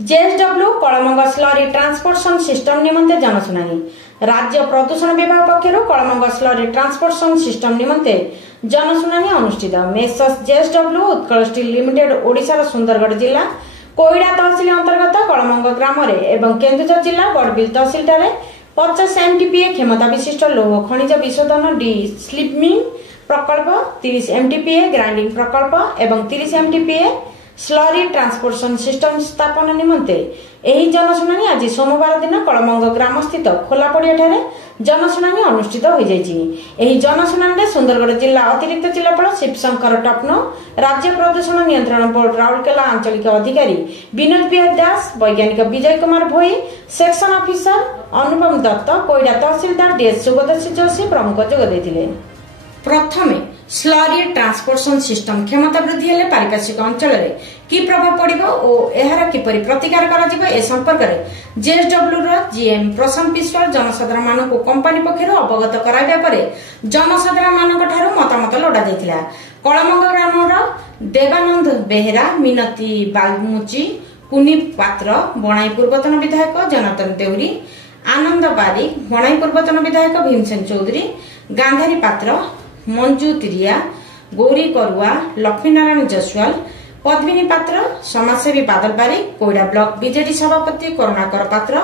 JSW Kalamang slurry transportation system निमंते जनशुणानी राज्य प्रदूषण विभाग पक्षर कलमंग स्लरी ट्रांसपोर्टेशन सिस्टम निमंते जनशुणानी अनुष्ठित। Messrs JSW Utkal steel limited ओडिशार सुंदरगढ़ जिला कोईडा तहसिल अंतर्गत कलमंग ग्राम एवं केन्दुझर जिला बड़बिल तहसिल 50 एमटीपीए क्षमता विशिष्ट लौह खनिज विशोधन डी स्लिमिंग प्रकल्प, 30 एमटीपीए ग्राइंडिंग प्रकल्प एवं 30 एमटीपीए स्लरी ट्रांसपोर्टेशन सिस्टम स्थापन निमंते एही जनशुणानी आज सोमवार दिन कलमंग ग्राम स्थित खोला पड़िया जनशुणानी अनुष्ठित हो जायछि। एही जनशुणानी सुंदरगढ़ जिला अतिरिक्त जिलापाल शिवशंकर टपनो, राज्य प्रदूषण नियंत्रण बोर्ड राउरकेला आंचलिक अधिकारी विनोद बिहार दास, वैज्ञानिक विजय कुमार भोई, सेक्शन ऑफिसर अनुपम दत्त, कोईडा तहसीलदार डीएस सुगदर्शी जोशी प्रमुख जोग देथिले। प्रथमे स्लरी ट्रांसपोर्टेशन सिस्टम क्षमता वृद्धि हेले पारिपार्श्विक अंचल कि प्रभाव पड़िबो और एहार किपरि प्रतिकार कराजिबो ए संपर्क में जेएसडब्ल्यू रो जीएम प्रशांत विश्वास जनसाधारण मानक कंपनी पक्षर अवगत कराइबा परे जनसाधारण मानक ठारू मतामत लोड़ा जायतिला। कलमंग ग्रामर देवानंद बेहेरा, मिनती बालमुची, कुनी पात्र, बणाई पूर्वतन विधायक जनार्दन देउरी, आनंद बारिक, बणाई पूर्वतन विधायक भीमसेन चौधरी, गांधारी पात्र, मंजू तिरिया, गौरी करुआ, लक्ष्मीनारायण जसवाल, पद्मिनी पात्र, समाजसेवी बादल बारिक, कोईडा ब्लॉक बीजेडी सभापति करुणाकर पात्र,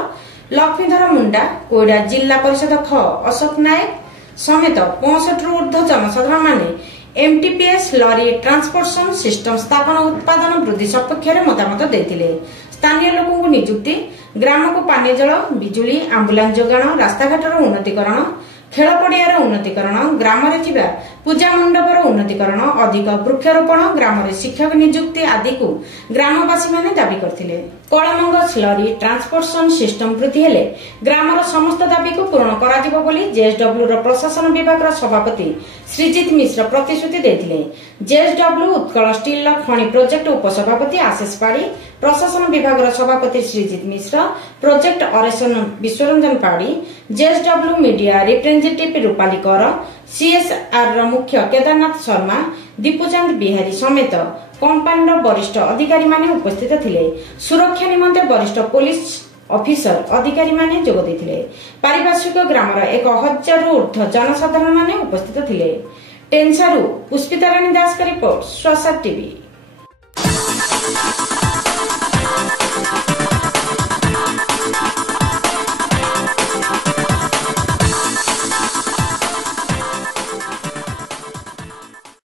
लक्ष्मीधर मुंडा, कोईडा जिला परिषद ख अशोक नायक समेत 65 रु ऊर्ध्व जनसाधारण माने एमटीपीएस स्लरी ट्रांसपोर्टेशन सिस्टम स्थापन उत्पादन वृद्धि सपक्ष में मतामत देथिले। स्थानीय लोकों नियुक्ति, ग्राम को पानी जल, बिजुली, आंबुलांस जोगाण, रास्ताघाटर उन्नतीकरण, खेल पड़ियार उन्नतीकरण, ग्राम पूजा मंडपर उन्नतीकरण, अधिक वृक्षरोपण, ग्राम शिक्षक नियुक्ति आदि को ग्रामवासी माने दाबी करथिले। कलमंग स्लरी ट्रांसपोर्टेशन सिस्टम वृद्धि हेले ग्रामर समस्त दाबी को पूर्ण कराजिबो बोली जेएसडब्ल्यू रो प्रशासन विभाग रो सभापति श्रीजित मिश्र प्रतिश्रुति देथिले। जेएसडब्ल्यू उत्कल स्टील खनि प्रोजेक्ट उपसभापति आशीष पाड़ी, प्रशासन विभाग रो सभापति श्रीजित मिश्र, प्रोजेक्ट ऑपरेशन विश्वरंजन पाड़ी, जेएसडब्ल्यू मीडिया रिप्रेजेंटेटिव रूपाली कर, सीएसआर रो मुख्य केदारनाथ शर्मा, दीपुचंद बिहारी समेत कंपनी वरिष्ठ अधिकारी माने उपस्थित थिले। सुरक्षा निमंते वरिष्ठ पुलिस ऑफिसर अधिकारी माने जोग देथिले। पारिपार्श्विक ग्रामर 1000 रु ऊर्ध्व जनसाधारण माने उपस्थित थिले। टेंसारू पुष्पिता रानी दास का रिपोर्ट, स्वासा टीवी।